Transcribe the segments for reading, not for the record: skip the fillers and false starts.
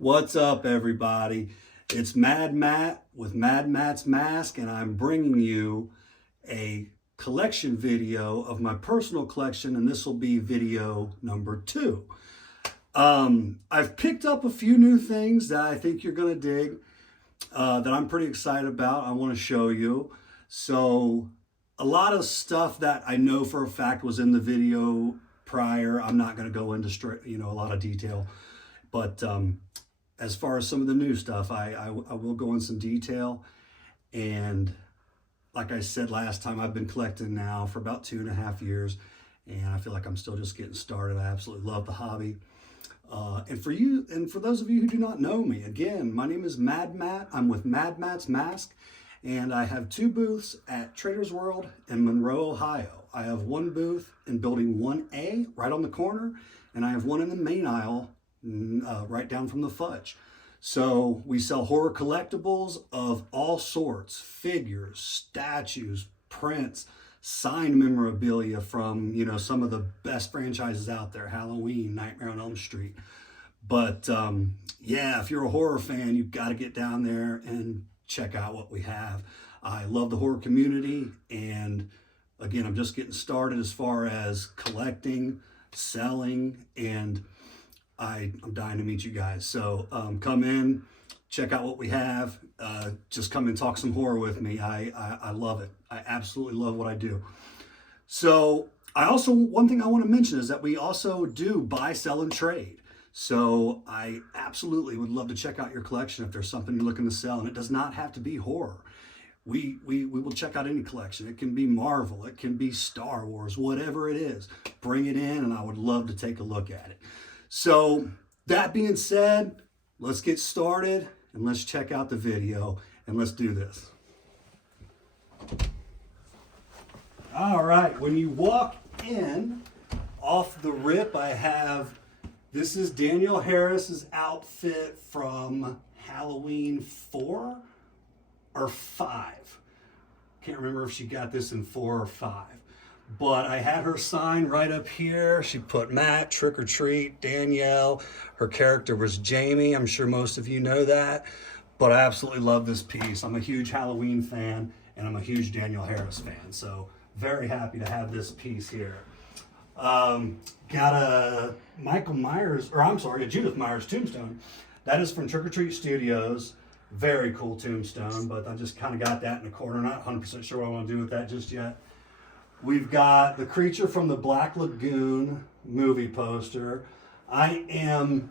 What's up, everybody? It's Mad Matt with Mad Matt's Mask, and I'm bringing you a collection video of my personal collection, and this will be video number 2. I've picked up a few new things that I think you're going to dig, that I'm pretty excited about. I want to show you. So, a lot of stuff that I know for a fact was in the video prior. I'm not going to go into a lot of detail, but as far as some of the new stuff, I will go in some detail. And like I said last time, I've been collecting now for about 2.5 years, and I feel like I'm still just getting started. I absolutely love the hobby. And for you, and for those of you who do not know me, again, my name is Mad Matt. I'm with Mad Matt's Mask, and I have 2 booths at Trader's World in Monroe, Ohio. I have one booth in building 1A, right on the corner, and I have one in the main aisle, right down from the Fudge. So we sell horror collectibles of all sorts: figures, statues, prints, signed memorabilia from some of the best franchises out there: Halloween, Nightmare on Elm Street. But yeah, if you're a horror fan, you've got to get down there and check out what we have. I love the horror community, and again, I'm just getting started as far as collecting, selling, and I'm dying to meet you guys. So come in, check out what we have. Just come and talk some horror with me. I love it. I absolutely love what I do. So one thing I want to mention is that we also do buy, sell, and trade. So I absolutely would love to check out your collection if there's something you're looking to sell, and it does not have to be horror. We will check out any collection. It can be Marvel, it can be Star Wars, whatever it is. Bring it in, and I would love to take a look at it. So that being said, let's get started and let's check out the video and let's do this. All right, when you walk in, off the rip, this is Danielle Harris's outfit from Halloween 4 or 5. Can't remember if she got this in 4 or 5. But I had her sign right up here. She put Matt, Trick or Treat, Danielle. Her character was Jamie. I'm sure most of you know that. But I absolutely love this piece. I'm a huge Halloween fan, and I'm a huge Danielle Harris fan. So very happy to have this piece here. Got a Judith Myers tombstone. That is from Trick or Treat Studios. Very cool tombstone, but I just kind of got that in the corner. Not 100% sure what I want to do with that just yet. We've got the creature from the Black Lagoon movie poster. I am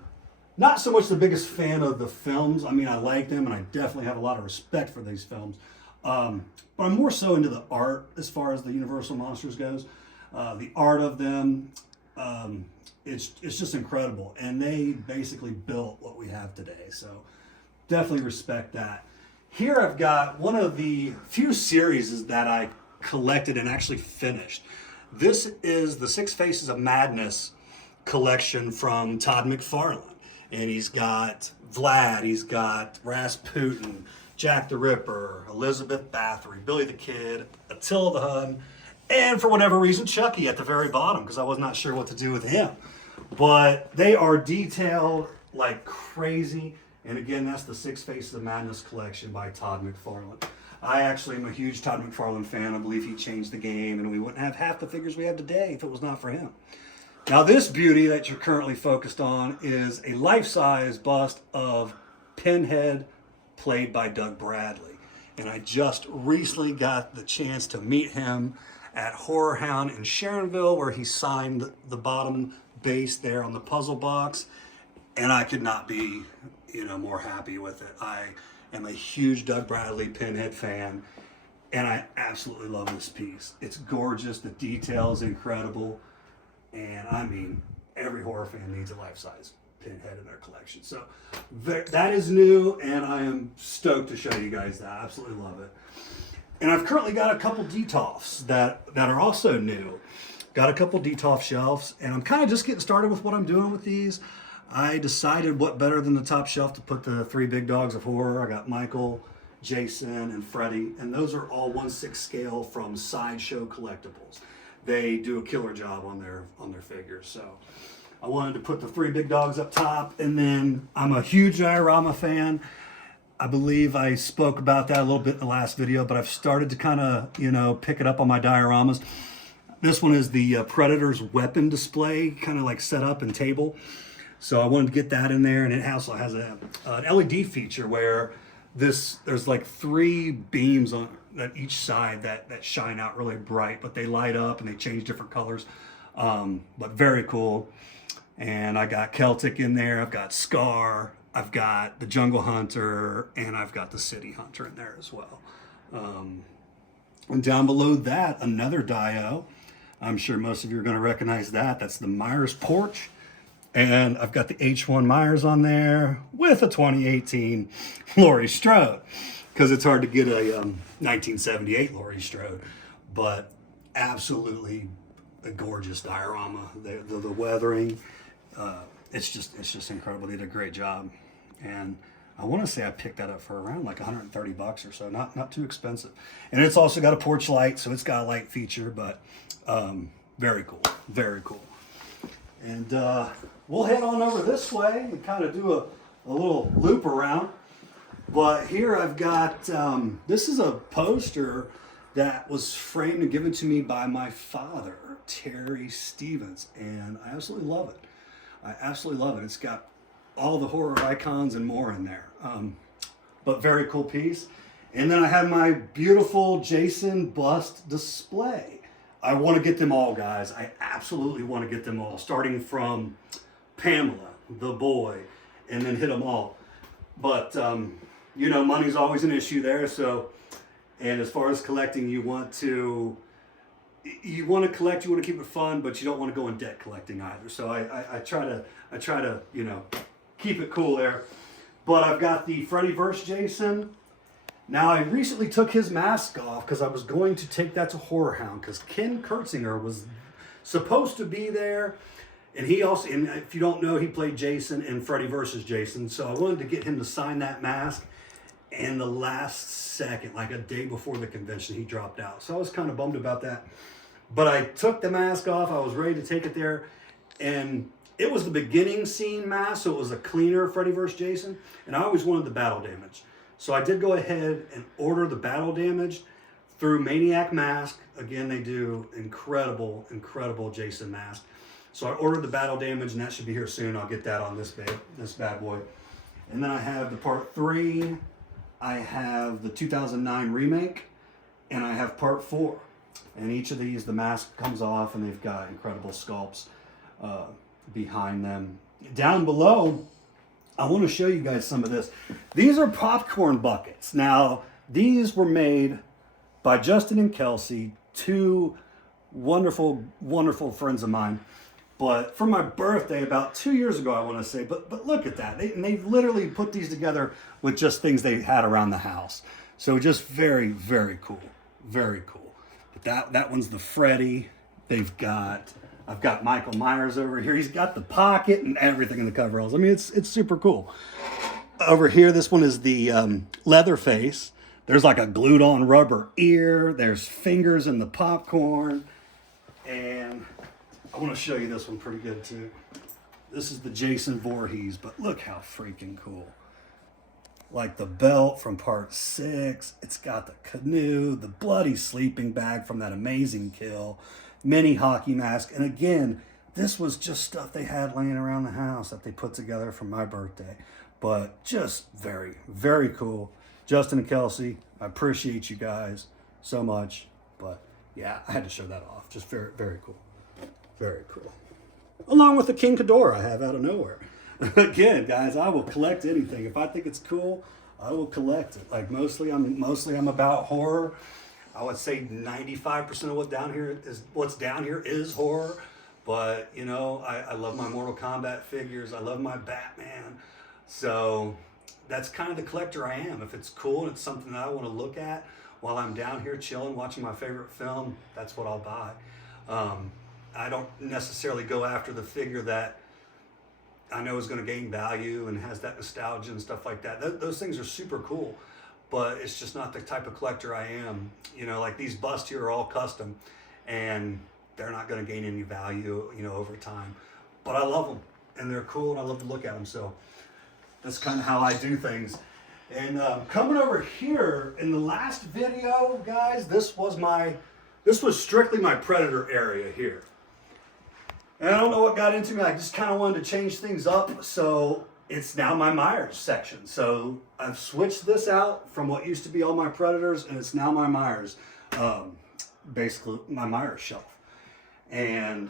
not so much the biggest fan of the films. I mean, I like them, and I definitely have a lot of respect for these films. But I'm more so into the art as far as the Universal Monsters goes. The art of them, it's just incredible. And they basically built what we have today. So definitely respect that. Here I've got one of the few series that I collected and actually finished. This is the Six Faces of Madness collection from Todd McFarlane. And he's got Vlad, he's got Rasputin, Jack the Ripper, Elizabeth Bathory, Billy the Kid, Attila the Hun, and for whatever reason, Chucky at the very bottom, because I was not sure what to do with him. But they are detailed like crazy. And again, that's the Six Faces of Madness collection by Todd McFarlane. I actually am a huge Todd McFarlane fan. I believe he changed the game, and we wouldn't have half the figures we have today if it was not for him. Now, this beauty that you're currently focused on is a life-size bust of Pinhead, played by Doug Bradley. And I just recently got the chance to meet him at Horror Hound in Sharonville, where he signed the bottom base there on the puzzle box. And I could not be, more happy with it. I am a huge Doug Bradley Pinhead fan, and I absolutely love this piece. It's gorgeous, the detail is incredible, and I mean, every horror fan needs a life-size Pinhead in their collection. So that is new, and I am stoked to show you guys that. I absolutely love it. And I've currently got a couple Detolfs that are also new. Got a couple Detolf shelves, and I'm kind of just getting started with what I'm doing with these. I decided what better than the top shelf to put the 3 big dogs of horror. I got Michael, Jason, and Freddy, and those are all 1/6 scale from Sideshow Collectibles. They do a killer job on their figures. So I wanted to put the three big dogs up top, and then I'm a huge diorama fan. I believe I spoke about that a little bit in the last video, but I've started to kind of, pick it up on my dioramas. This one is the Predator's weapon display, kind of like set up and table. So I wanted to get that in there, and it also has an LED feature where there's like three beams on each side that shine out really bright, but they light up and they change different colors. But very cool. And I got Celtic in there, I've got Scar, I've got the Jungle Hunter, and I've got the City Hunter in there as well. And down below that, another dio. I'm sure most of you are going to recognize that. That's the Myers Porch. And I've got the H1 Myers on there with a 2018 Laurie Strode, because it's hard to get a 1978 Laurie Strode, but absolutely a gorgeous diorama. The weathering, it's just incredible. They did a great job, and I want to say I picked that up for around like 130 bucks or so. Not too expensive, and it's also got a porch light, so it's got a light feature, but very cool, very cool. And we'll head on over this way and kind of do a little loop around. But here I've got, this is a poster that was framed and given to me by my father, Terry Stevens. And I absolutely love it. I absolutely love it. It's got all the horror icons and more in there. But very cool piece. And then I have my beautiful Jason bust display. I want to get them all, guys. I absolutely want to get them all, starting from Pamela, the boy, and then hit them all. But, money's always an issue there. So, and as far as collecting, you want to collect, you want to keep it fun, but you don't want to go in debt collecting either. So I try to, keep it cool there. But I've got the Freddy vs. Jason. Now, I recently took his mask off because I was going to take that to Horror Hound, because Ken Kurtzinger was supposed to be there. And he also, and if you don't know, he played Jason in Freddy vs. Jason. So I wanted to get him to sign that mask. And the last second, like a day before the convention, he dropped out. So I was kind of bummed about that. But I took the mask off. I was ready to take it there. And it was the beginning scene mask, so it was a cleaner Freddy vs. Jason. And I always wanted the battle damage. So I did go ahead and order the battle damage through Maniac Mask. Again, they do incredible, incredible Jason mask. So I ordered the battle damage, and that should be here soon. I'll get that on this bad boy. And then I have the part 3. I have the 2009 remake, and I have part 4. And each of these, the mask comes off, and they've got incredible sculpts behind them. Down below, I want to show you guys some of this. These are popcorn buckets. Now, these were made by Justin and Kelsey, two wonderful, wonderful friends of mine. But for my birthday about 2 years ago, I want to say, but look at that. They literally put these together with just things they had around the house. So just very, very cool. Very cool. But that one's the Freddy. I've got Michael Myers over here. He's got the pocket and everything in the coveralls. I mean, it's super cool. Over here, this one is the Leatherface. There's like a glued on rubber ear. There's fingers in the popcorn. And I want to show you this one pretty good too. This is the Jason Voorhees, but look how freaking cool. Like the belt from part 6. It's got the canoe, the bloody sleeping bag from that amazing kill, mini hockey mask. And again, this was just stuff they had laying around the house that they put together for my birthday. But just very, very cool. Justin and Kelsey, I appreciate you guys so much. But yeah, I had to show that off. Just very, very cool. Very cool. Along with the King Ghidorah I have out of nowhere. Again, guys, I will collect anything. If I think it's cool, I will collect it. Like mostly I'm about horror. I would say 95% of what's down here is horror. But I love my Mortal Kombat figures. I love my Batman. So that's kind of the collector I am. If it's cool and it's something that I want to look at while I'm down here chilling, watching my favorite film, that's what I'll buy. I don't necessarily go after the figure that I know is going to gain value and has that nostalgia and stuff like that. Those things are super cool, but it's just not the type of collector I am. Like these busts here are all custom, and they're not going to gain any value, over time. but I love them, and they're cool, and I love to look at them. So that's kind of how I do things. And coming over here in the last video, guys, this was strictly my Predator area here. And I don't know what got into me. I just kind of wanted to change things up. So it's now my Myers section. So I've switched this out from what used to be all my Predators, and it's now my Myers, basically my Myers shelf. And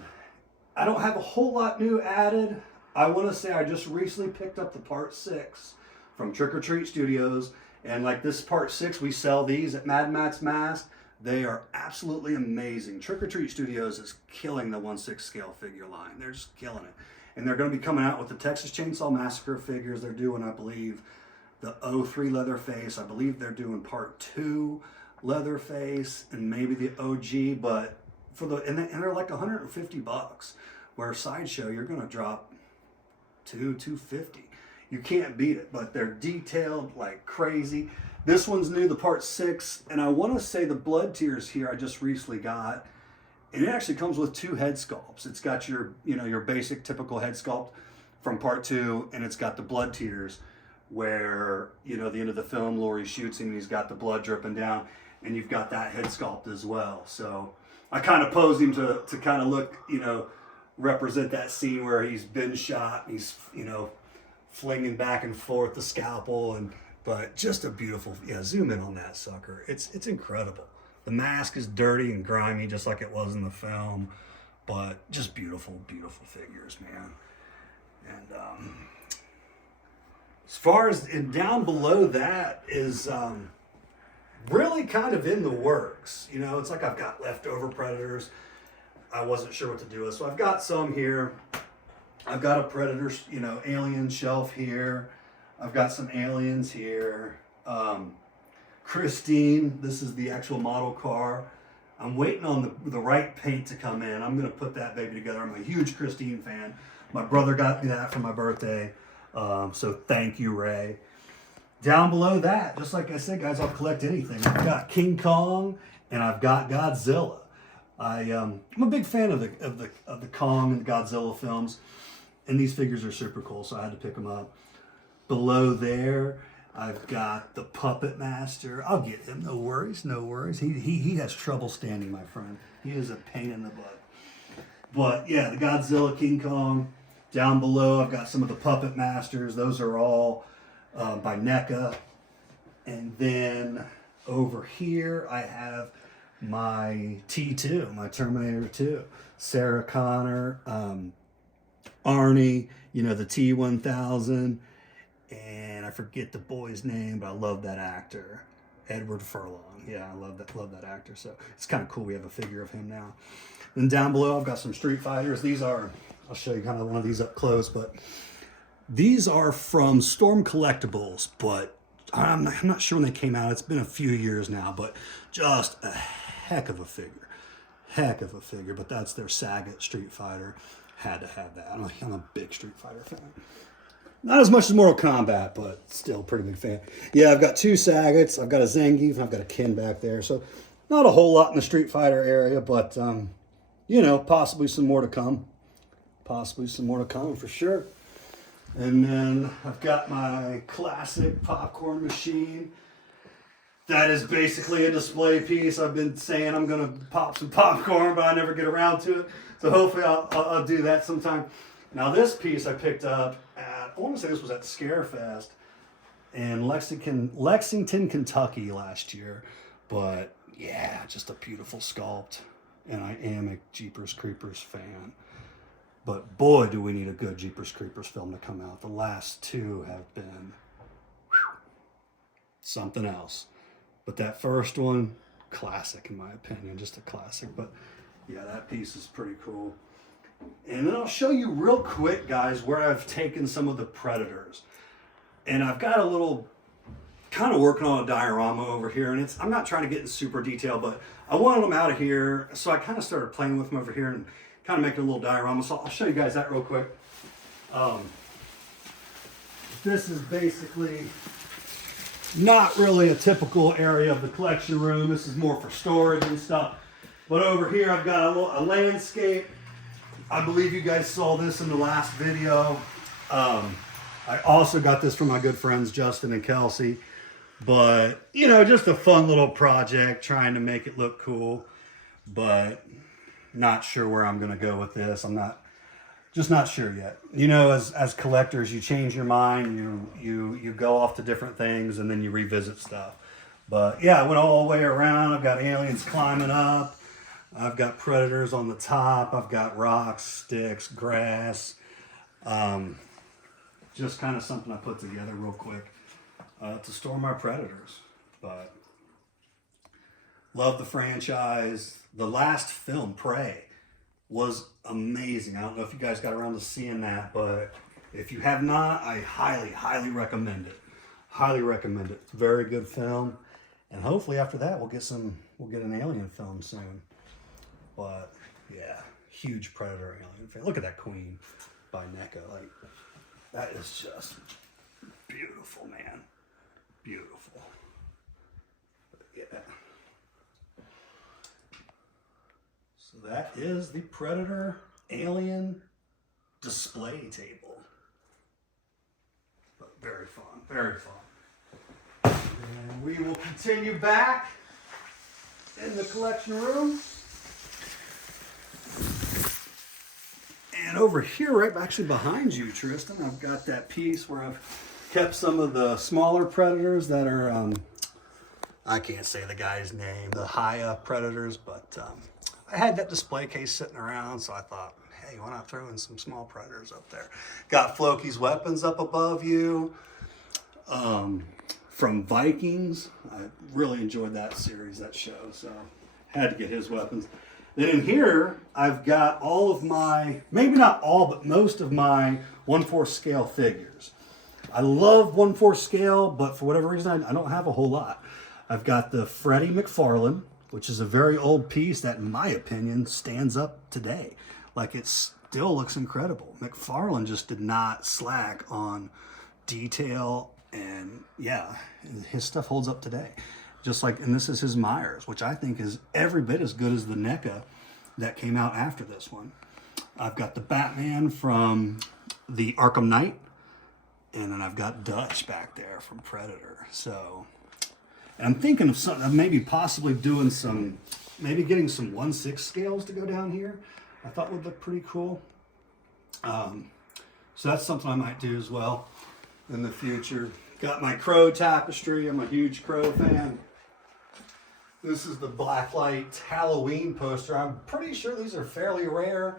I don't have a whole lot new added. I want to say I just recently picked up the Part 6 from Trick or Treat Studios. And like this Part 6, we sell these at Mad Matt's Mask. They are absolutely amazing. Trick or Treat Studios is killing the 1/6 scale figure line. They're just killing it. And they're going to be coming out with the Texas Chainsaw Massacre figures. They're doing, I believe, the 03 Leatherface. I believe they're doing Part 2 Leatherface and maybe the OG. But for and they're like $150. Where Sideshow, you're going to drop $250. You can't beat it, but they're detailed like crazy. This one's new, the Part 6, and I want to say the Blood Tears here I just recently got, and it actually comes with 2 head sculpts. It's got your, your basic typical head sculpt from Part 2, and it's got the Blood Tears, where, the end of the film, Laurie shoots him, and he's got the blood dripping down, and you've got that head sculpt as well. So I kind of posed him to kind of look, represent that scene where he's been shot, and he's, flinging back and forth the scalpel, but just a beautiful, zoom in on that sucker. It's incredible. The mask is dirty and grimy just like it was in the film, but just beautiful, beautiful figures, man. And as far as, and down below that is really kind of in the works. It's like I've got leftover Predators. I wasn't sure what to do with, so I've got some here. I've got a Predator, alien shelf here. I've got some aliens here. Christine, this is the actual model car. I'm waiting on the right paint to come in. I'm going to put that baby together. I'm a huge Christine fan. My brother got me that for my birthday. So thank you, Ray. Down below that, just like I said, guys, I'll collect anything. I've got King Kong and I've got Godzilla. I'm a big fan of the Kong and Godzilla films. And these figures are super cool, so I had to pick them up. Below there, I've got the Puppet Master. I'll get him, no worries, no worries. He has trouble standing, my friend. He is a pain in the butt. But yeah, the Godzilla, King Kong. Down below, I've got some of the Puppet Masters. Those are all by NECA. And then over here, I have my T2, my Terminator 2. Sarah Connor, Arnie, the T-1000, and I forget the boy's name, but I love that actor, Edward Furlong. Yeah, I love that actor. So it's kind of cool. We have a figure of him now. And down below, I've got some Street Fighters. These are, I'll show you kind of one of these up close, but these are from Storm Collectibles, but I'm not sure when they came out. It's been a few years now, but just a heck of a figure. But that's their Sagat Street Fighter. Had to have that. I'm a big Street Fighter fan. Not as much as Mortal Kombat, but still a pretty big fan. Yeah, I've got 2 Sagats. I've got a Zangief, and I've got a Ken back there. So not a whole lot in the Street Fighter area, but, possibly some more to come. For sure. And then I've got my classic popcorn machine. That is basically a display piece. I've been saying I'm going to pop some popcorn, but I never get around to it. So hopefully I'll do that sometime. Now this piece I picked up at, I want to say this was at Scarefest in Lexington, Kentucky last year. But yeah, just a beautiful sculpt. And I am a Jeepers Creepers fan. But boy, do we need a good Jeepers Creepers film to come out. The last 2 have been something else. But that first one, classic in my opinion, just a classic. But yeah, that piece is pretty cool. And then I'll show you real quick, guys, where I've taken some of the Predators. And I've got a little, kind of working on a diorama over here. And I'm not trying to get in super detail, but I wanted them out of here. So I kind of started playing with them over here and kind of making a little diorama. So I'll show you guys that real quick. This is basically not really a typical area of the collection room. This is more for storage and stuff. But over here I've got a landscape I believe you guys saw this in the last video. I also got this from my good friends Justin and Kelsey. But, you know, just a fun little project, trying to make it look cool. But not sure where I'm going to go with this. I'm just not sure yet. You know, as collectors, you change your mind, you go off to different things, and then you revisit stuff. But yeah, I went all the way around. I've got aliens climbing up. I've got predators on the top. I've got rocks, sticks, grass. Just kind of something I put together real quick to store my predators. But love the franchise. The last film, Prey, was amazing. I don't know if you guys got around to seeing that, but if you have not, I highly, highly recommend it. Highly recommend it. It's a very good film. And hopefully after that we'll get an alien film soon. But yeah, huge Predator alien fan. Look at that Queen by NECA. Like, that is just beautiful, man. Beautiful. But yeah. So that is the Predator alien display table. But very fun, very fun. And we will continue back in the collection room. And over here, right actually behind you, Tristan, I've got that piece where I've kept some of the smaller predators that are, I can't say the guy's name, the Haya predators, but I had that display case sitting around, so I thought, hey, why not throw in some small predators up there? Got Floki's weapons up above you. From Vikings. I really enjoyed that series, that show, so had to get his weapons. Then in here, I've got all of my, maybe not all, but most of my 1/4 scale figures. I love 1/4 scale, but for whatever reason, I don't have a whole lot. I've got the Freddie McFarlane, which is a very old piece that, in my opinion, stands up today. Like, it still looks incredible. McFarlane just did not slack on detail, and yeah, his stuff holds up today. Just like, and this is his Myers, which I think is every bit as good as the NECA that came out after this one. I've got the Batman from the Arkham Knight, and then I've got Dutch back there from Predator. So, and I'm thinking of something, maybe possibly doing some, maybe getting some 1/6 scales to go down here. I thought would look pretty cool. So that's something I might do as well in the future. Got my Crow tapestry. I'm a huge Crow fan. This is the Blacklight Halloween poster. I'm pretty sure these are fairly rare,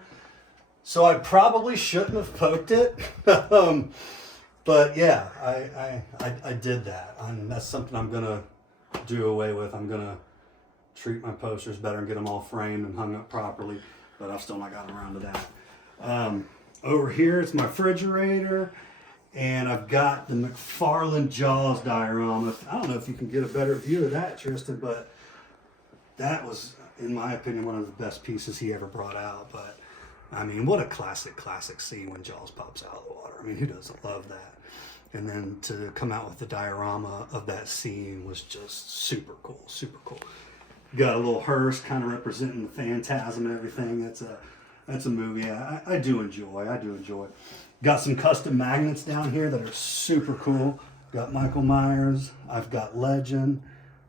so I probably shouldn't have poked it. But yeah, I did that. And that's something I'm gonna do away with. I'm gonna treat my posters better and get them all framed and hung up properly, but I've still not gotten around to that. Over here, it's my refrigerator. And I've got the McFarlane Jaws diorama. I don't know if you can get a better view of that, Tristan, but that was, in my opinion, one of the best pieces he ever brought out. But, I mean, what a classic scene when Jaws pops out of the water. I mean, who doesn't love that? And then to come out with the diorama of that scene was just super cool, super cool. Got a little hearse kind of representing the phantasm and everything. That's a movie I do enjoy. Got some custom magnets down here that are super cool. Got Michael Myers. I've got Legend.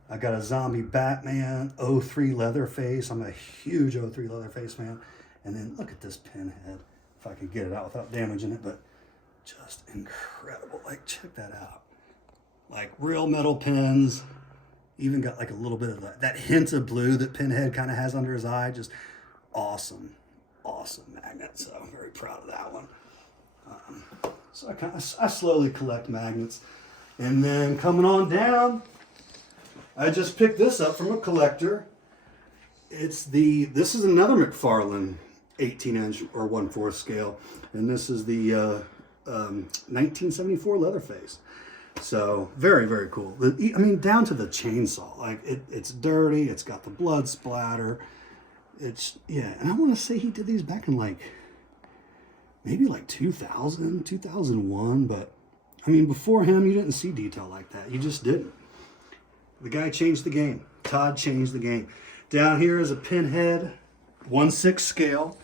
I got a zombie Batman. 03 Leatherface. I'm a huge 03 Leatherface fan. And then look at this pinhead. If I could get it out without damaging it, but just incredible. Like, check that out. Like, real metal pins. Even got like a little bit of that hint of blue that Pinhead kind of has under his eye. Just awesome magnet. So I'm very proud of that one. So I slowly collect magnets. And then coming on down, I just picked this up from a collector. This is another McFarlane 18-inch or 1/4 scale. And this is the 1974 Leatherface. So very, very cool. I mean, down to the chainsaw. Like, it's dirty. It's got the blood splatter. Yeah. And I want to say he did these back in maybe 2000, 2001, but I mean, before him, you didn't see detail like that. You just didn't. The guy changed the game. Todd changed the game. Down here is a Pinhead 1/6 scale,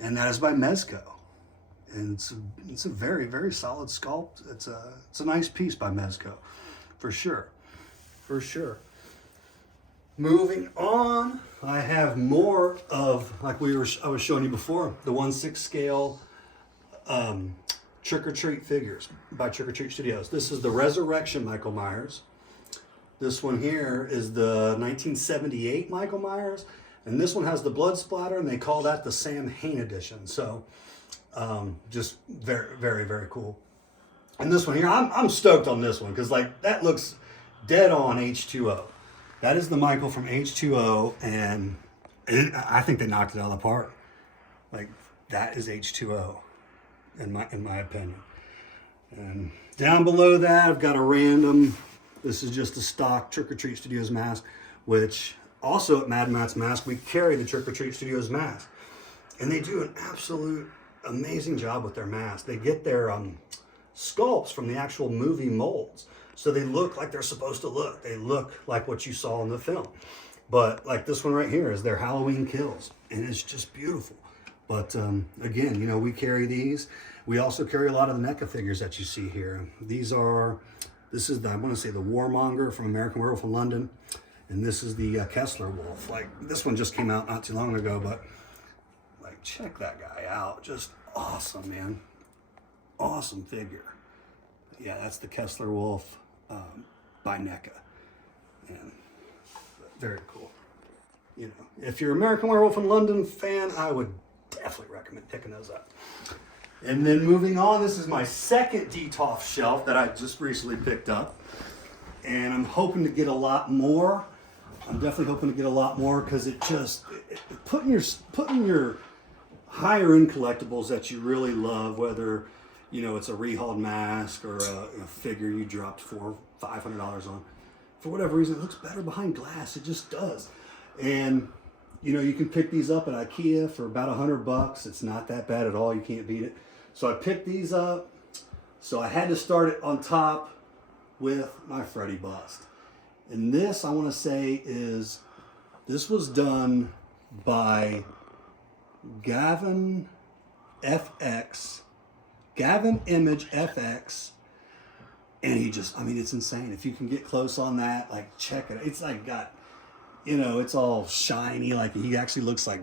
and that is by Mezco. And it's a very, very solid sculpt. It's a nice piece by Mezco, for sure, for sure. Moving on, I have more of, like I was showing you before, the 1/6 scale Trick or Treat figures by Trick or Treat Studios. This is the Resurrection Michael Myers. This one here is the 1978 Michael Myers, and this one has the blood splatter, and they call that the Sam Hain edition. So, just very, very, very cool. And this one here, I'm stoked on this one because like that looks dead on H2O. That is the Michael from H2O, and I think they knocked it out of the park. Like that is H2O, in my opinion. And down below that, I've got a random. This is just a stock Trick or Treat Studios mask, which also at Mad Matt's Mask we carry the Trick or Treat Studios mask, and they do an absolute amazing job with their mask. They get their sculpts from the actual movie molds. So they look like they're supposed to look. They look like what you saw in the film. But like this one right here is their Halloween Kills. And it's just beautiful. But again, you know, we carry these. We also carry a lot of the NECA figures that you see here. This is the, I want to say the Warmonger from American Werewolf in London. And this is the Kessler Wolf. Like this one just came out not too long ago, but like check that guy out. Just awesome, man. Awesome figure. Yeah, that's the Kessler Wolf by NECA, and very cool. You know, if you're American Werewolf in London fan, I would definitely recommend picking those up. And then moving on, this is my second Detolf shelf that I just recently picked up, and I'm hoping to get a lot more. I'm definitely hoping to get a lot more because putting your higher end collectibles that you really love, whether you know, it's a rehauled mask or a figure you dropped $400-500 on. For whatever reason, it looks better behind glass. It just does. And, you know, you can pick these up at IKEA for about $100. It's not that bad at all. You can't beat it. So I picked these up. So I had to start it on top with my Freddy bust. And this, I want to say, this was done by Gavin Image FX, and it's insane. If you can get close on that, like check it. It's like it's all shiny, like he actually looks like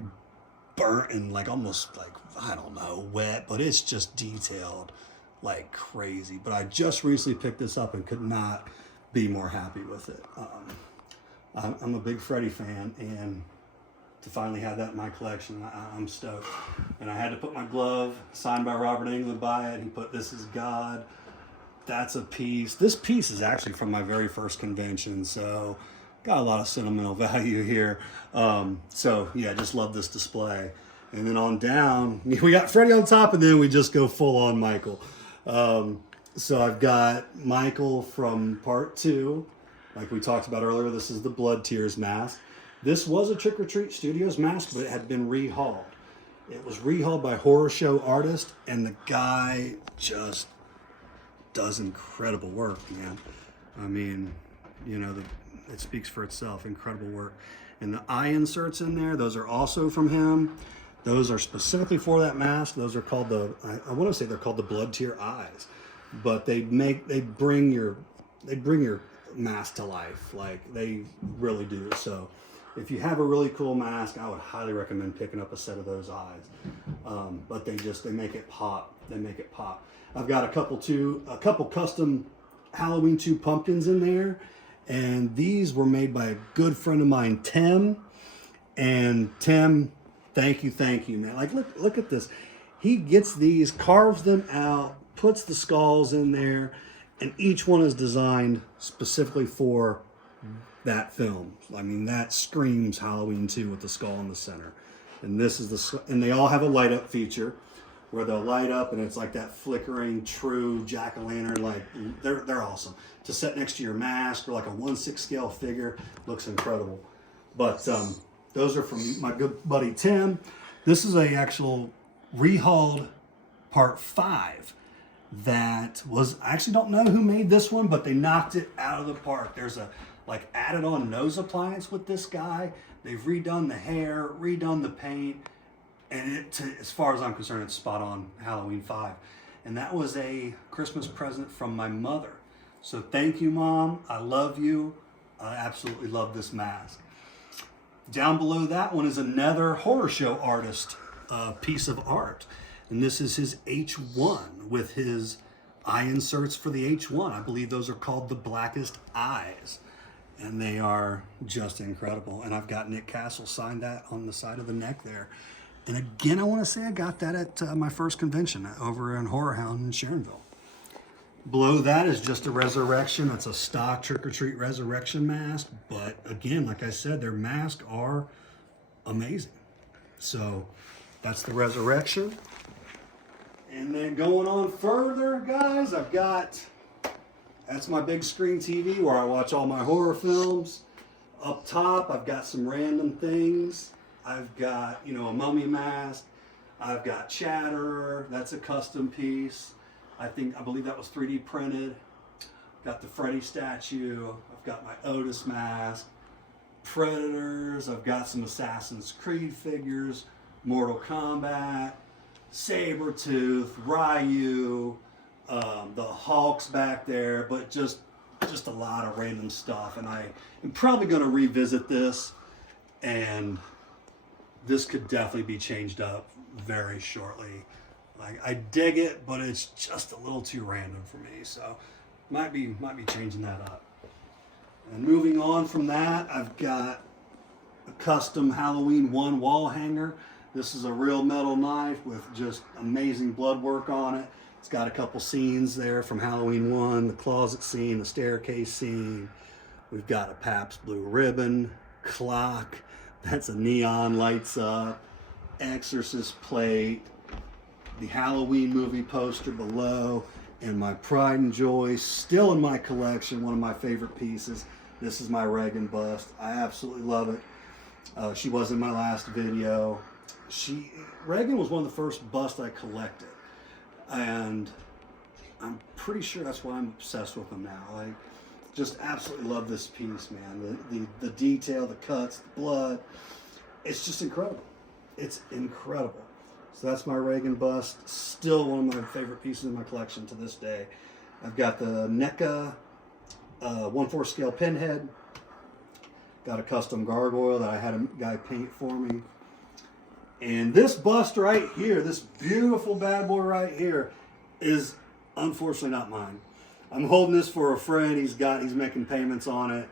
burnt and like almost like, I don't know, wet, but it's just detailed like crazy. But I just recently picked this up and could not be more happy with it. I'm a big Freddy fan, and to finally have that in my collection, I'm stoked. And I had to put my glove, signed by Robert Englund, by it. He put, "This is God." That's a piece. This piece is actually from my very first convention, so got a lot of sentimental value here. So yeah, just love this display. And then on down, we got Freddy on top, and then we just go full on Michael. So I've got Michael from part 2. Like we talked about earlier, this is the Blood Tears mask. This was a Trick or Treat Studios mask, but it had been rehauled. It was rehauled by Horror Show Artist, and the guy just does incredible work, man. I mean, you know, it speaks for itself. Incredible work. And the eye inserts in there, those are also from him. Those are specifically for that mask. Those are called I want to say they're called the Blood Tear eyes, but they bring your mask to life. Like they really do. So if you have a really cool mask, I would highly recommend picking up a set of those eyes. But they make it pop. They make it pop. I've got a couple custom Halloween 2 pumpkins in there, and these were made by a good friend of mine, Tim. And Tim, thank you, man. Like look at this. He gets these, carves them out, puts the skulls in there, and each one is designed specifically for that film. I mean, that screams Halloween 2 with the skull in the center. And and they all have a light up feature where they'll light up and it's like that flickering true jack-o'-lantern. Like they're awesome to set next to your mask or like a 1/6 scale figure. Looks incredible. But those are from my good buddy Tim. This is a actual rehauled part 5 that was, I actually don't know who made this one, but they knocked it out of the park. There's a like added on nose appliance with this guy. They've redone the hair, redone the paint. and as far as I'm concerned, it's spot on Halloween 5. And that was a Christmas present from my mother. So thank you, Mom. I love you. I absolutely love this mask. Down below that one is another horror show artist piece of art. And this is his H1 with his eye inserts for the H1. I believe those are called the Blackest Eyes. And they are just incredible. And I've got Nick Castle signed that on the side of the neck there. And again, I want to say I got that at my first convention over in Horror Hound in Sharonville. Below that is just a Resurrection. It's a stock Trick or Treat Resurrection mask. But again, like I said, their masks are amazing. So that's the Resurrection. And then going on further, guys, that's my big screen TV where I watch all my horror films. Up top, I've got some random things. I've got, a mummy mask. I've got Chatterer. That's a custom piece. I believe that was 3D printed. Got the Freddy statue. I've got my Otis mask. Predators. I've got some Assassin's Creed figures. Mortal Kombat. Sabretooth. Ryu. The Hulk's back there. But just a lot of random stuff. And I am probably going to revisit this. And this could definitely be changed up very shortly. Like, I dig it, but it's just a little too random for me. So might be changing that up. And moving on from that, I've got a custom Halloween 1 wall hanger. This is a real metal knife with just amazing blood work on it. It's got a couple scenes there from Halloween 1, the closet scene, the staircase scene. We've got a Pabst Blue Ribbon, clock. That's a neon lights up, Exorcist plate, the Halloween movie poster below, and my Pride and Joy, still in my collection, one of my favorite pieces. This is my Regan bust. I absolutely love it. She was in my last video. Regan was one of the first busts I collected, and I'm pretty sure that's why I'm obsessed with them now. I just absolutely love this piece, man. The detail, the cuts, the blood. It's just incredible. It's incredible. So that's my Regan bust. Still one of my favorite pieces in my collection to this day. I've got the NECA 1/4 scale pinhead. Got a custom gargoyle that I had a guy paint for me. And this bust right here, this beautiful bad boy right here, is unfortunately not mine. I'm holding this for a friend. He's making payments on it.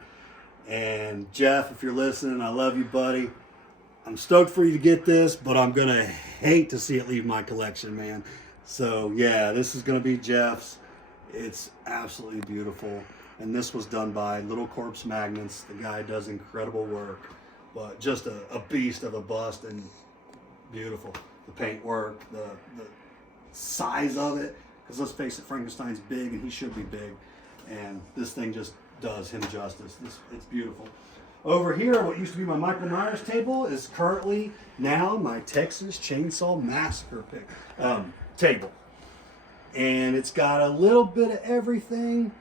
And Jeff, if you're listening, I love you, buddy. I'm stoked for you to get this, but I'm going to hate to see it leave my collection, man. So yeah, this is going to be Jeff's. It's absolutely beautiful. And this was done by Little Corpse Magnets. The guy does incredible work, but just a beast of a bust and beautiful. The paint work, the size of it. Because let's face it, Frankenstein's big and he should be big. And this thing just does him justice. It's beautiful. Over here, what used to be my Michael Myers table is currently now my Texas Chainsaw Massacre table. And it's got a little bit of everything.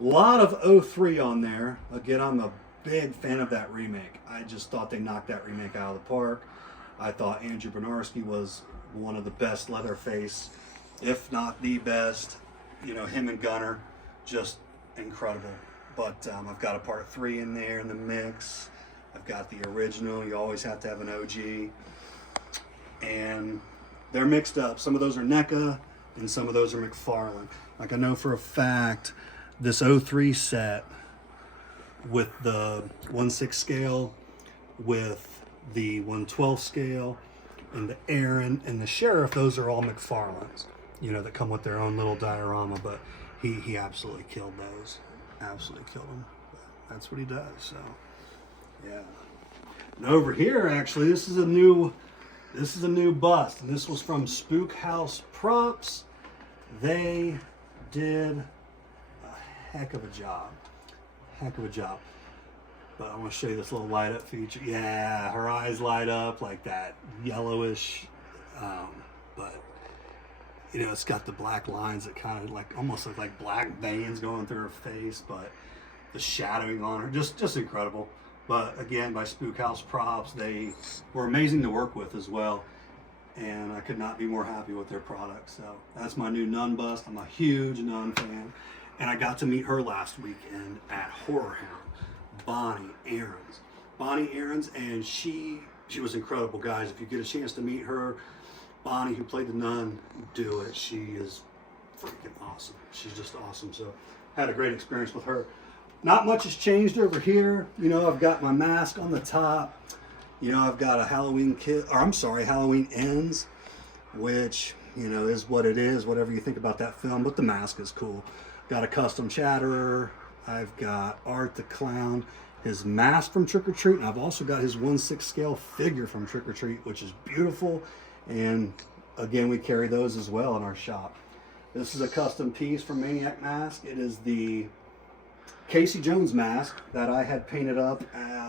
A lot of 03 on there. Again, I'm a big fan of that remake. I just thought they knocked that remake out of the park. I thought Andrew Bernarski was one of the best Leatherface, if not the best. Him and Gunner, just incredible. But I've got a part 3 in there in the mix. I've got the original. You always have to have an OG. And they're mixed up. Some of those are NECA and some of those are McFarlane. Like, I know for a fact this 03 set with the 1/6 scale, with the 1/12 scale, and the Aaron and the Sheriff, those are all McFarlane's, that come with their own little diorama. But he absolutely killed those. Absolutely killed them. But that's what he does. So yeah. And over here, actually, this is a new bust, and this was from Spook House Props. They did a heck of a job. But I want to show you this little light up feature. Yeah, her eyes light up like that yellowish, but it's got the black lines that kind of almost look like black veins going through her face, but the shadowing on her, just incredible. But again, by Spook House Props, they were amazing to work with as well. and I could not be more happy with their products. So that's my new nun bust. I'm a huge nun fan, and I got to meet her last weekend at Horror Hound, Bonnie Aarons. Bonnie Aarons, and she was incredible, guys. If you get a chance to meet her, Bonnie, who played the nun, do it. She is freaking awesome. She's just awesome. So had a great experience with her. Not much has changed over here. You know, I've got my mask on the top. You know, I've got a Halloween kit, or I'm sorry, Halloween Ends, which, you know, is what it is, whatever you think about that film, but the mask is cool. Got a custom Chatterer. I've got Art the Clown, his mask from Trick or Treat, and I've also got his 1/6 scale figure from Trick or Treat, which is beautiful. And again, we carry those as well in our shop. This is a custom piece from Maniac Mask. It is the Casey Jones mask that I had painted up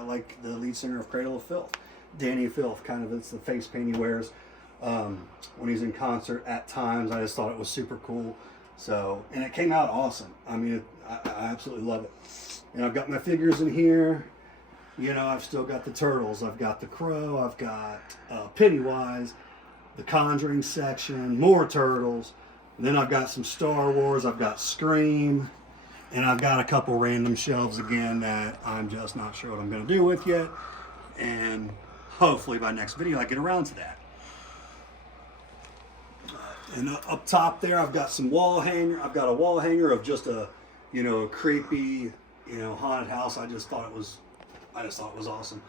like the lead singer of Cradle of Filth. Danny Filth, kind of, it's the face paint he wears when he's in concert at times. I just thought it was super cool. So, and it came out awesome. I mean, I absolutely love it. And I've got my figures in here. You know, I've still got the Turtles. I've got the Crow. I've got Pennywise, the Conjuring section, more Turtles. And then I've got some Star Wars. I've got Scream. And I've got a couple random shelves again that I'm just not sure what I'm going to do with yet. And hopefully by next video I get around to that. And up top there I've got some wall hanger. I've got a wall hanger of just a, you know, a creepy, you know, haunted house. I just thought it was awesome.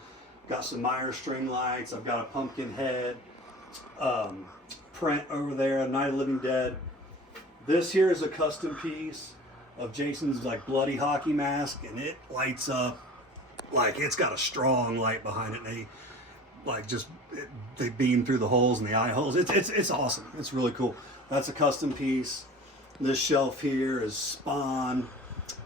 Got some Meyer string lights. I've got a pumpkin head print over there, Night of the Living Dead. This here is a custom piece of Jason's like bloody hockey mask, and it lights up like it's got a strong light behind it. And they like they beam through the holes and the eye holes. It's awesome. It's really cool. That's a custom piece. This shelf here is Spawn.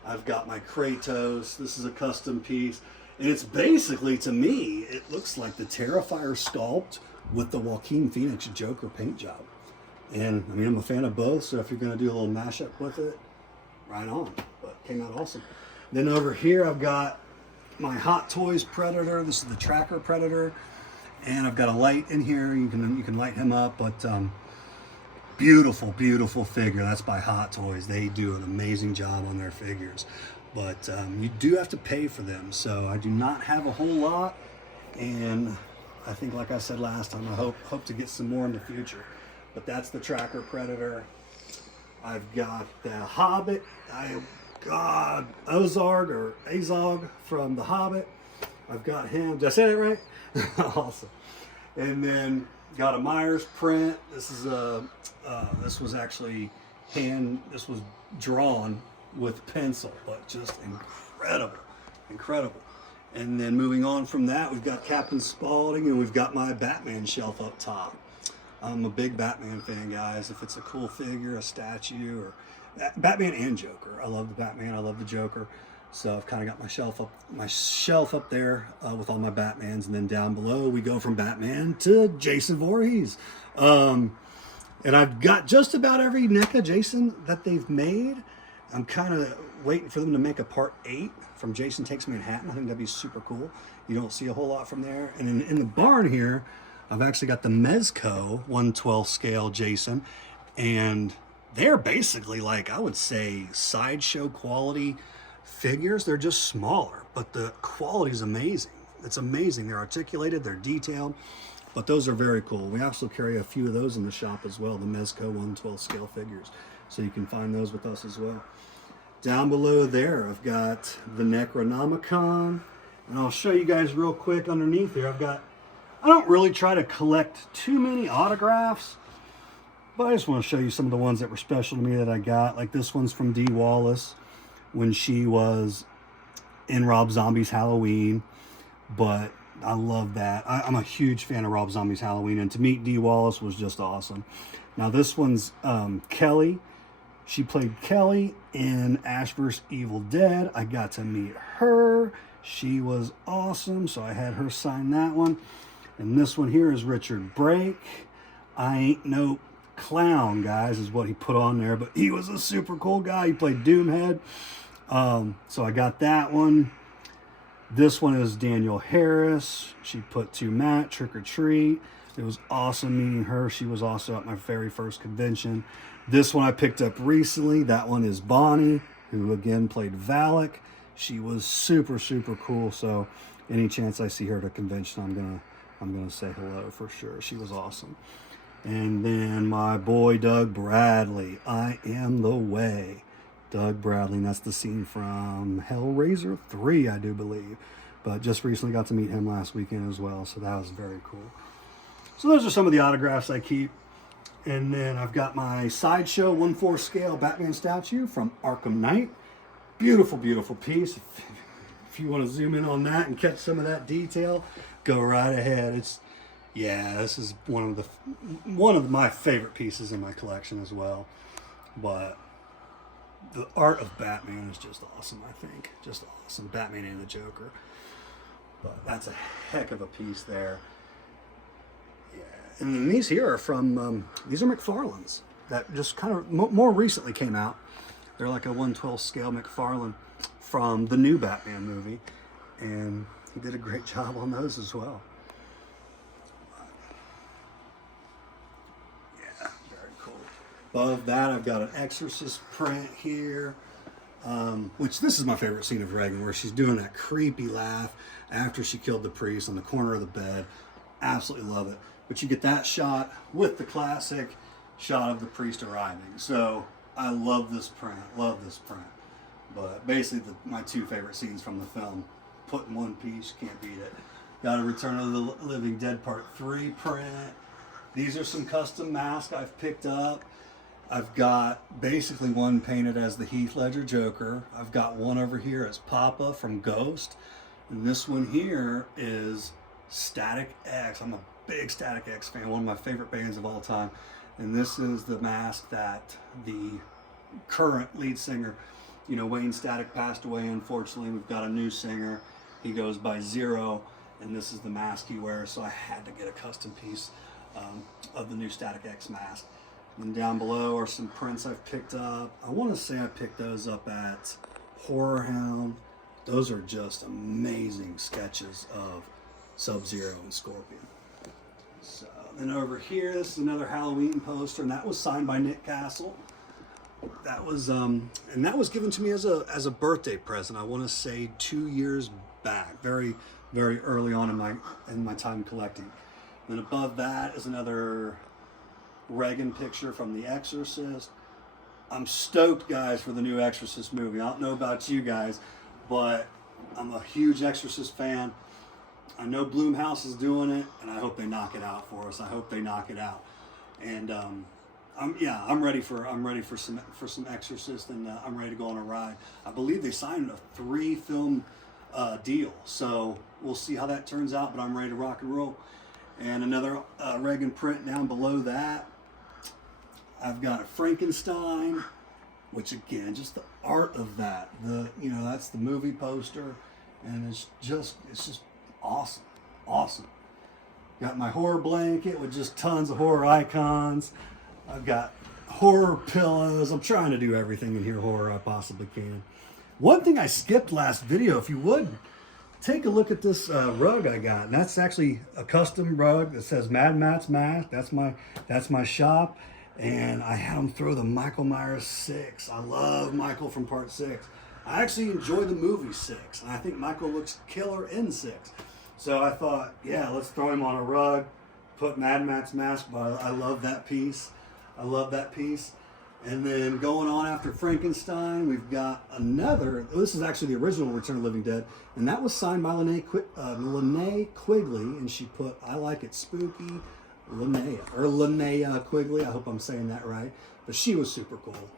I've got my Kratos. This is a custom piece, and it's basically, to me, it looks like the Terrifier sculpt with the Joaquin Phoenix Joker paint job. And I mean, I'm a fan of both, so if you're going to do a little mashup with it, right on. But came out awesome. Then over here I've got my Hot Toys Predator. This is the Tracker Predator, and I've got a light in here. You can light him up. But beautiful figure. That's by Hot Toys. They do an amazing job on their figures, but you do have to pay for them. So I do not have a whole lot, and I think, like I said last time, I hope to get some more in the future. But that's the Tracker Predator. I've got the Hobbit. Azog from The Hobbit. I've got him. Did I say that right? Awesome. And then got a Myers print. This is this was actually this was drawn with pencil, but just incredible. And then moving on from that, we've got Captain Spaulding, and we've got my Batman shelf up top. I'm a big Batman fan, guys. If it's a cool figure, a statue, or Batman and Joker. I love the Batman. I love the Joker. So I've kind of got my shelf up there with all my Batmans, and then down below we go from Batman to Jason Voorhees. And I've got just about every NECA Jason that they've made. I'm kind of waiting for them to make a part 8 from Jason Takes Manhattan. I think that'd be super cool. You don't see a whole lot from there. And in the barn here, I've actually got the Mezco 1/12 scale Jason, and they're basically, like, I would say, sideshow quality figures. They're just smaller, but the quality is amazing. It's amazing. They're articulated, they're detailed, but those are very cool. We also carry a few of those in the shop as well, the Mezco 1/12 scale figures, so you can find those with us as well. Down below there, I've got the Necronomicon, and I'll show you guys real quick underneath here. I don't really try to collect too many autographs, but I just want to show you some of the ones that were special to me that I got. Like this one's from Dee Wallace when she was in Rob Zombie's Halloween, but I love that. I'm a huge fan of Rob Zombie's Halloween, and to meet Dee Wallace was just awesome. Now this one's Kelly. She played Kelly in Ash vs. Evil Dead. I got to meet her. She was awesome, so I had her sign that one. And this one here is Richard Brake. I ain't no clown, guys, is what he put on there, but he was a super cool guy. He played Doomhead. So I got that one. This one is Danielle Harris. She put to Matt, Trick or Treat. It was awesome meeting her. She was also at my very first convention. This one I picked up recently. That one is Bonnie, who again played Valak. She was super, super cool. So any chance I see her at a convention, I'm gonna say hello for sure. She was awesome. And then my boy Doug Bradley, I Am the Way. Doug Bradley, and that's the scene from Hellraiser 3, I do believe. But just recently got to meet him last weekend as well, so that was very cool. So those are some of the autographs I keep. And then I've got my Sideshow 1/4 scale Batman statue from Arkham Knight. Beautiful, beautiful piece. If you want to zoom in on that and catch some of that detail, go right ahead. This is one of my favorite pieces in my collection as well. But the art of Batman is just awesome, I think. Just awesome. Batman and the Joker. But that's a heck of a piece there. Yeah. And then these here are from, these are McFarlane's that just kind of more recently came out. They're like a 1/12 scale McFarlane from the new Batman movie. And he did a great job on those as well. Yeah, very cool. Above that, I've got an Exorcist print here. Which this is my favorite scene of Regan, where she's doing that creepy laugh after she killed the priest on the corner of the bed. Absolutely love it. But you get that shot with the classic shot of the priest arriving. So I love this print. But basically my two favorite scenes from the film, put in one piece, can't beat it. Got a Return of the Living Dead Part 3 print. These are some custom masks I've picked up. I've got basically one painted as the Heath Ledger Joker. I've got one over here as Papa from Ghost. And this one here is Static X. I'm a big Static X fan, one of my favorite bands of all time. And this is the mask that the current lead singer, Wayne Static passed away, unfortunately. We've got a new singer. He goes by Zero, and this is the mask he wears. So I had to get a custom piece of the new Static X mask. And down below are some prints I've picked up. I want to say I picked those up at Horror Hound. Those are just amazing sketches of Sub-Zero and Scorpion. So then over here, this is another Halloween poster, and that was signed by Nick Castle. That was and that was given to me as a birthday present. I want to say 2 years back, very, very early on in my time collecting. And above that is another Regan picture from The Exorcist. I'm stoked, guys, for the new Exorcist movie. I don't know about you guys, but I'm a huge Exorcist fan. I know Blumhouse is doing it, and I hope they knock it out for us. I hope they knock it out. And I'm ready for some Exorcist, and I'm ready to go on a ride. I believe they signed a 3-film deal, so we'll see how that turns out. But I'm ready to rock and roll. And another Regan print down below that. I've got a Frankenstein, which again, just the art of that. That's the movie poster, and it's just awesome. Got my horror blanket with just tons of horror icons. I've got horror pillows. I'm trying to do everything in here horror I possibly can. One thing I skipped last video, if you would, take a look at this rug I got. And that's actually a custom rug that says Mad Matt's Mask. That's my shop. And I had them throw the Michael Myers 6. I love Michael from Part 6. I actually enjoy the movie 6. And I think Michael looks killer in 6. So I thought, let's throw him on a rug. Put Mad Max Mask, but I love that piece. And then going on after Frankenstein, we've got another. This is actually the original Return of the Living Dead. And that was signed by Linnea Quigley. And she put, I like it spooky. Linnea Quigley. I hope I'm saying that right. But she was super cool.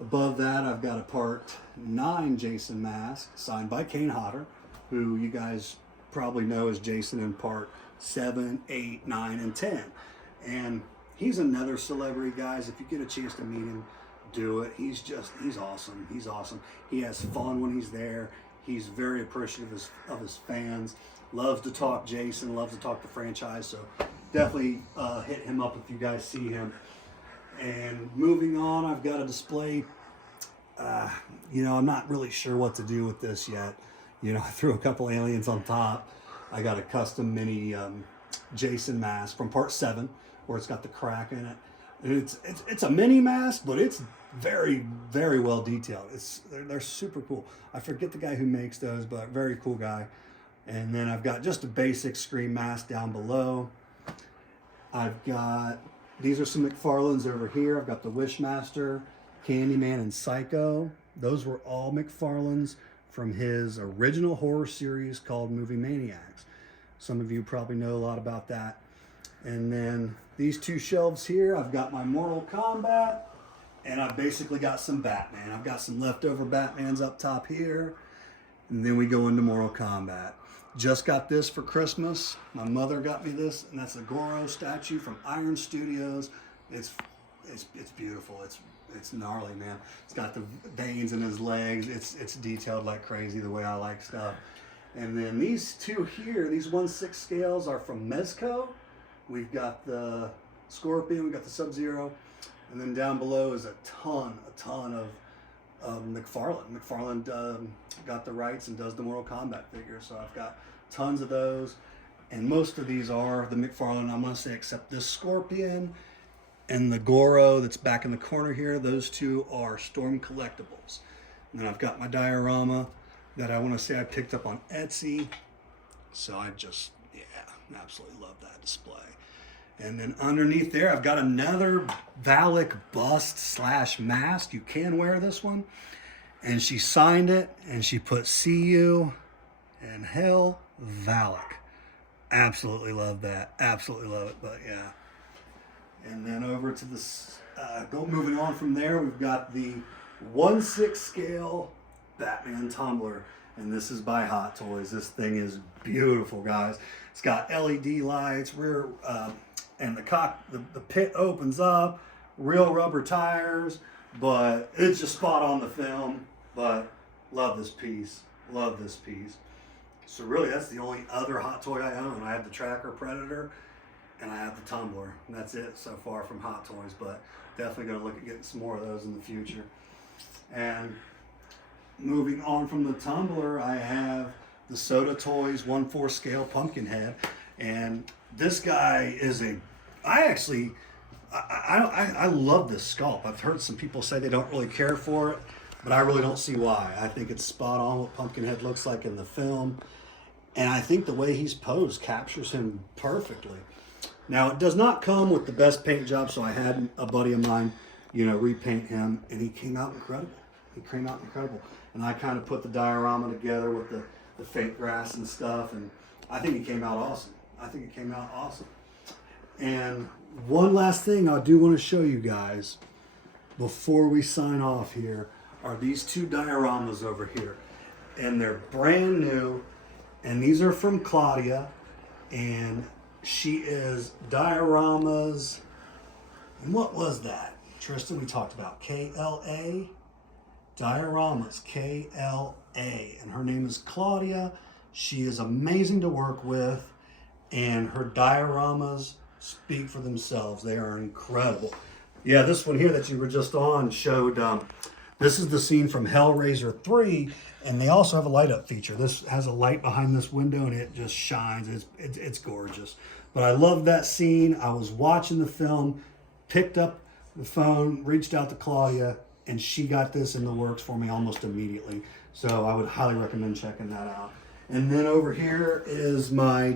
Above that, I've got a Part 9 Jason mask signed by Kane Hodder, who you guys probably know as Jason in Part 7, 8, 9, and 10. And he's another celebrity, guys. If you get a chance to meet him, do it. He's awesome. He has fun when he's there. He's very appreciative of his fans. Loves to talk Jason, loves to talk the franchise. So definitely hit him up if you guys see him. And moving on, I've got a display. I'm not really sure what to do with this yet. I threw a couple aliens on top. I got a custom mini Jason mask from part 7, where it's got the crack in it. It's a mini mask, but it's very, very well detailed. They're super cool. I forget the guy who makes those, but very cool guy. And then I've got just a basic Scream mask down below. I've got, these are some McFarlane's over here. I've got the Wishmaster, Candyman, and Psycho. Those were all McFarlane's from his original horror series called Movie Maniacs. Some of you probably know a lot about that. And then these 2 shelves here, I've got my Mortal Kombat, and I've basically got some Batman. I've got some leftover Batmans up top here, and then we go into Mortal Kombat. Just got this for Christmas. My mother got me this, and that's a Goro statue from Iron Studios. It's beautiful. It's gnarly, man. It's got the veins in his legs. It's detailed like crazy the way I like stuff. And then these 2 here, these 1/6 scales are from Mezco. We've got the Scorpion, we've got the Sub-Zero, and then down below is a ton of McFarlane. McFarlane got the rights and does the Mortal Kombat figures, so I've got tons of those. And most of these are the McFarlane, I'm going to say, except this Scorpion and the Goro that's back in the corner here. Those 2 are Storm Collectibles. And then I've got my diorama that I want to say I picked up on Etsy. So I just, yeah, absolutely love that display. And then underneath there, I've got another Valak bust / mask. You can wear this one. And she signed it, and she put "See you in hell, Valak." Absolutely love that. Absolutely love it. But yeah. And then over to this, moving on from there, we've got the 1/6 scale Batman tumbler. And this is by Hot Toys. This thing is beautiful, guys. It's got LED lights, rear, and the pit opens up, real rubber tires, but it's just spot on the film. But love this piece. Love this piece. So really, that's the only other Hot Toy I own. I have the Tracker Predator, and I have the tumbler. And that's it so far from Hot Toys, but definitely going to look at getting some more of those in the future. And moving on from the tumbler, I have the Soda Toys 1/4 scale Pumpkinhead. And this guy is I love this sculpt. I've heard some people say they don't really care for it, but I really don't see why. I think it's spot on what Pumpkinhead looks like in the film. And I think the way he's posed captures him perfectly. Now, it does not come with the best paint job, so I had a buddy of mine, repaint him, and he came out incredible. And I kind of put the diorama together with the fake grass and stuff, and I think it came out awesome. And one last thing I do want to show you guys before we sign off here are these 2 dioramas over here. And they're brand new, and these are from Claudia, and she is dioramas. And what was that, Tristan? We talked about KLA dioramas, KLA, and her name is Claudia. She is amazing to work with, and her dioramas speak for themselves. They are incredible. Yeah, this one here that you were just on showed, this is the scene from Hellraiser 3, and they also have a light up feature. This has a light behind this window, and it just shines. It's gorgeous. But I love that scene. I was watching the film, picked up the phone, reached out to Claudia, and she got this in the works for me almost immediately. So I would highly recommend checking that out. And then over here is my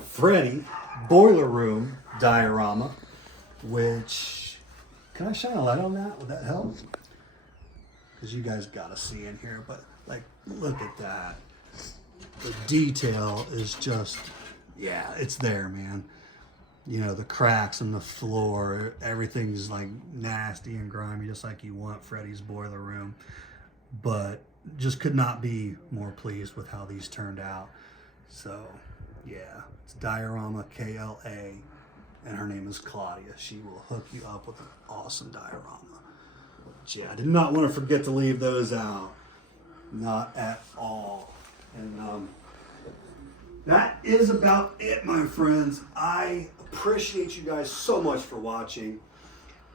Freddy Boiler Room diorama, which, can I shine a light on that? Would that help? Because you guys gotta see in here, but look at that. The detail is just, yeah, it's there, man. The cracks in the floor, everything's nasty and grimy, just like you want Freddy's Boiler Room. But just could not be more pleased with how these turned out. So, yeah, it's Diorama KLA, and her name is Claudia. She will hook you up with an awesome diorama. But yeah, I did not want to forget to leave those out. Not at all. And that is about it, my friends. I appreciate you guys so much for watching.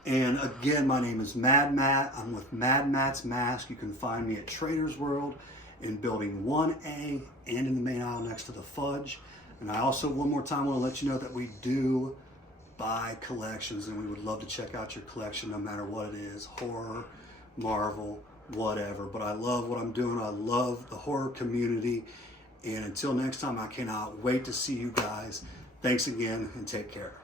And again, my name is Mad Matt. I'm with Mad Matt's Mask. You can find me at Trader's World in building 1A and in the main aisle next to the Fudge. And I also, one more time, want to let you know that we do buy collections, and we would love to check out your collection no matter what it is, horror, Marvel, whatever. But I love what I'm doing. I love the horror community. And until next time, I cannot wait to see you guys. Thanks again, and take care.